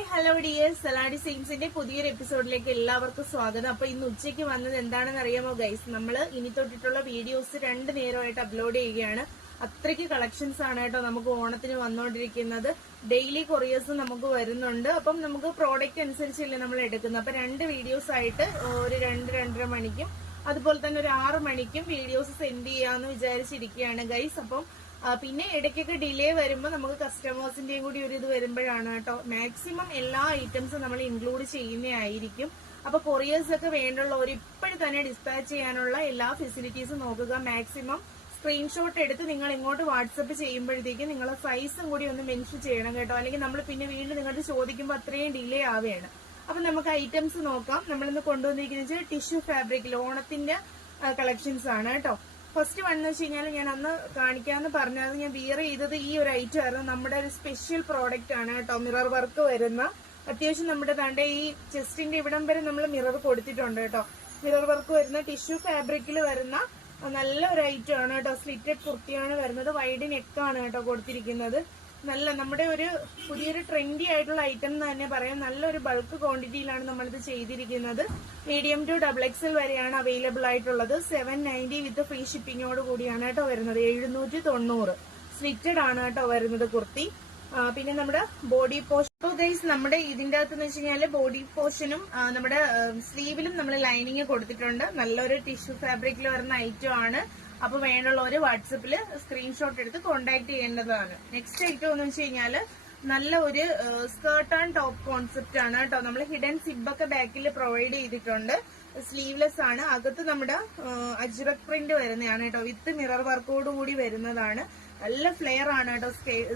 Hi hello dears, സലാഡി സെയിംസിന്റെ പുതിയൊരു എപ്പിസോഡിലേക്ക് എല്ലാവർക്കും സ്വാഗതം. അപ്പൊ ഇന്ന് ഉച്ചയ്ക്ക് വന്നത് എന്താണെന്ന് അറിയാമോ ഗൈസ്? നമ്മള് ഇനി തൊട്ടിട്ടുള്ള വീഡിയോസ് 2 നേരമായിട്ട് അപ്ലോഡ് ചെയ്യുകയാണ്. അത്രയ്ക്ക് കളക്ഷൻസ് ആണ് കേട്ടോ നമുക്ക് ഓണത്തിന് വന്നുകൊണ്ടിരിക്കുന്നത്. ഡെയിലി കൊറിയേഴ്സ് നമുക്ക് വരുന്നുണ്ട്. അപ്പം നമുക്ക് പ്രോഡക്റ്റ് അനുസരിച്ചല്ലേ നമ്മൾ എടുക്കുന്നത്. അപ്പൊ 2 വീഡിയോസ് ആയിട്ട് ഒരു 2-2:30 മണിക്കും അതുപോലെ തന്നെ ഒരു 6 മണിക്കും വീഡിയോസ് സെൻഡ് ചെയ്യാന്ന് വിചാരിച്ചിരിക്കുകയാണ് ഗൈസ്. അപ്പം പിന്നെ ഇടയ്ക്കൊക്കെ ഡിലേ വരുമ്പോൾ നമുക്ക് കസ്റ്റമേഴ്സിന്റെയും കൂടി ഒരു ഇത് വരുമ്പോഴാണ് കേട്ടോ. മാക്സിമം എല്ലാ ഐറ്റംസും നമ്മൾ ഇൻക്ലൂഡ് ചെയ്യുന്നതായിരിക്കും. അപ്പൊ കൊറിയേഴ്സ് ഒക്കെ വേണ്ടുള്ളവർ ഇപ്പോഴും തന്നെ ഡിസ്പാച്ച് ചെയ്യാനുള്ള എല്ലാ ഫെസിലിറ്റീസും നോക്കുക. മാക്സിമം സ്ക്രീൻഷോട്ട് എടുത്ത് നിങ്ങൾ ഇങ്ങോട്ട് വാട്സപ്പ് ചെയ്യുമ്പോഴത്തേക്കും നിങ്ങളെ സൈസും കൂടി ഒന്ന് മെൻഷൻ ചെയ്യണം കേട്ടോ. അല്ലെങ്കിൽ നമ്മൾ പിന്നെ വീണ്ടും നിങ്ങളുടെ ചോദിക്കുമ്പോൾ അത്രയും ഡിലേ ആവുകയാണ്. അപ്പൊ നമുക്ക് ഐറ്റംസ് നോക്കാം. നമ്മളിന്ന് കൊണ്ടുവന്നിരിക്കുന്നത് ടിഷ്യൂ ഫാബ്രിക്കിൽ ഓണത്തിന്റെ കളക്ഷൻസ് ആണ് കേട്ടോ. ഫസ്റ്റ് വൺ എന്ന് വെച്ച് കഴിഞ്ഞാൽ ഞാൻ അന്ന് കാണിക്കാന്ന് പറഞ്ഞത് ഞാൻ വിയർ ചെയ്തത് ഈ ഒരു ഐറ്റം ആയിരുന്നു. നമ്മുടെ ഒരു സ്പെഷ്യൽ പ്രോഡക്റ്റ് ആണ് കേട്ടോ. മിറർ വർക്ക് വരുന്ന അത്യാവശ്യം നമ്മുടെ തന്റെ ഈ ചെസ്റ്റിന്റെ ഇവിടം വരെ നമ്മൾ മിറർ കൊടുത്തിട്ടുണ്ട് കേട്ടോ. മിറർ വർക്ക് വരുന്ന ടിഷ്യൂ ഫാബ്രിക്കിൽ വരുന്ന നല്ല ഒരു ഐറ്റം ആണ് കേട്ടോ. സ്ലിറ്റഡ് കുർത്തിയാണ് വരുന്നത്. വൈഡ് നെക്കാണ് കേട്ടോ കൊടുത്തിരിക്കുന്നത്. നല്ല നമ്മുടെ ഒരു പുതിയൊരു ട്രെൻഡി ആയിട്ടുള്ള ഐറ്റം എന്ന് തന്നെ പറയാം. നല്ലൊരു ബൾക്ക് ക്വാണ്ടിറ്റിയിലാണ് നമ്മളിത് ചെയ്തിരിക്കുന്നത്. മീഡിയം ടു XXL വരെയാണ് അവൈലബിൾ ആയിട്ടുള്ളത്. 790 വിത്ത് ഫ്രീ ഷിപ്പിങ്ങോട് കൂടിയാണ് കേട്ടോ വരുന്നത്. 790 സ്ലിറ്റഡ് ആണ് കേട്ടോ വരുന്നത് കുർത്തി. പിന്നെ നമ്മുടെ ബോഡി പോർഷൻ ഗൈസ്, നമ്മുടെ ഇതിന്റെ അകത്ത് എന്ന് വെച്ച് കഴിഞ്ഞാൽ ബോഡി പോർഷനും നമ്മുടെ സ്ലീവിലും നമ്മൾ ലൈനിങ് കൊടുത്തിട്ടുണ്ട്. നല്ലൊരു ടിഷ്യൂ ഫാബ്രിക്കിൽ വരുന്ന ഐറ്റം ആണ്. അപ്പൊ വേണ്ടുള്ളവര് വാട്സപ്പിൽ സ്ക്രീൻഷോട്ട് എടുത്ത് കോണ്ടാക്ട് ചെയ്യേണ്ടതാണ്. നെക്സ്റ്റ് ഐറ്റം എന്ന് വെച്ച് കഴിഞ്ഞാല് നല്ല ഒരു സ്കേർട്ട് ആൻഡ് ടോപ്പ് കോൺസെപ്റ്റ് ആണ് കേട്ടോ. നമ്മൾ ഹിഡൻ സിബൊക്കെ ബാക്കിൽ പ്രൊവൈഡ് ചെയ്തിട്ടുണ്ട്. സ്ലീവ്ലെസ് ആണ്. അകത്ത് നമ്മുടെ അജ്രക് പ്രിന്റ് വരുന്നതാണ് കേട്ടോ. വിത്ത് മിറർ വർക്കോട് കൂടി വരുന്നതാണ്. നല്ല ഫ്ലെയർ ആണ് കേട്ടോ.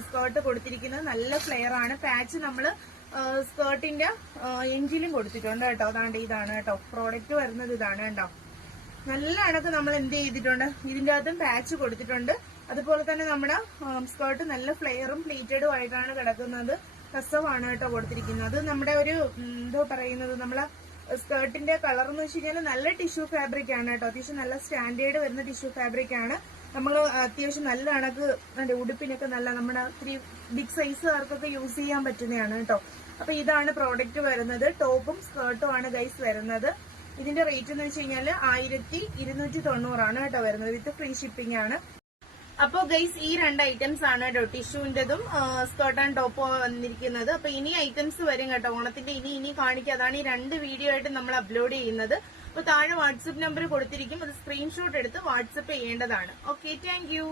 സ്കേർട്ട് കൊടുത്തിരിക്കുന്നത് നല്ല ഫ്ലെയർ ആണ്. പാച്ച് നമ്മള് സ്കേർട്ടിന്റെ എൻജിലും കൊടുത്തിട്ടുണ്ട് കേട്ടോ. അതാണ്ട് ഇതാണ് കേട്ടോ പ്രോഡക്റ്റ് വരുന്നത്. ഇതാണ് കേട്ടോ. നല്ല അണക്ക് നമ്മൾ എന്ത് ചെയ്തിട്ടുണ്ട്, ഇതിന്റെ അകത്തും പാച്ച് കൊടുത്തിട്ടുണ്ട്. അതുപോലെ തന്നെ നമ്മുടെ സ്കേർട്ട് നല്ല ഫ്ലെയറും പ്ലീറ്റഡും ആയിട്ടാണ് കിടക്കുന്നത്. കസവാണ് കേട്ടോ കൊടുത്തിരിക്കുന്നത്. നമ്മുടെ ഒരു എന്തോ പറയുന്നത്, നമ്മളെ സ്കേർട്ടിന്റെ കളർ എന്ന് വെച്ച് കഴിഞ്ഞാൽ നല്ല ടിഷ്യൂ ഫാബ്രിക് ആണ് കേട്ടോ. അത്യാവശ്യം നല്ല സ്റ്റാൻഡേർഡ് വരുന്ന ടിഷ്യൂ ഫാബ്രിക് ആണ്. നമ്മൾ അത്യാവശ്യം നല്ല കണക്ക് ഉടുപ്പിനൊക്കെ നല്ല നമ്മുടെ ഇത്തിരി ബിഗ് സൈസുകാർക്കൊക്കെ യൂസ് ചെയ്യാൻ പറ്റുന്നതാണ് കേട്ടോ. അപ്പൊ ഇതാണ് പ്രോഡക്റ്റ് വരുന്നത്. ടോപ്പും സ്കേർട്ടും ആണ് ഗൈസ് വരുന്നത്. ഇതിന്റെ റേറ്റ് എന്ന് വെച്ച് കഴിഞ്ഞാൽ 1290 ആണ് കേട്ടോ വരുന്നത്. വിത്ത് ഫ്രീ ഷിപ്പിംഗ് ആണ്. അപ്പൊ ഗൈസ് ഈ 2 ഐറ്റംസ് ആണ് കേട്ടോ, ടിഷ്യൂവിന്റെതും സ്കേർട്ട് ആൻഡ് ടോപ്പും വന്നിരിക്കുന്നത്. അപ്പൊ ഇനി ഐറ്റംസ് വരും കേട്ടോ ഓണത്തിന്റെ. ഇനി കാണിക്കുക. അതാണ് ഈ 2 വീഡിയോ ആയിട്ട് നമ്മൾ അപ്ലോഡ് ചെയ്യുന്നത്. അപ്പൊ താഴെ വാട്സ്ആപ്പ് നമ്പർ കൊടുത്തിരിക്കും. അത് സ്ക്രീൻഷോട്ട് എടുത്ത് വാട്സ്ആപ്പ് ചെയ്യേണ്ടതാണ്. Okay, thank you.